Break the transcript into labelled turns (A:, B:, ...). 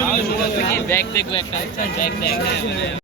A: মাস
B: bag দেখবো একটা bag দেখ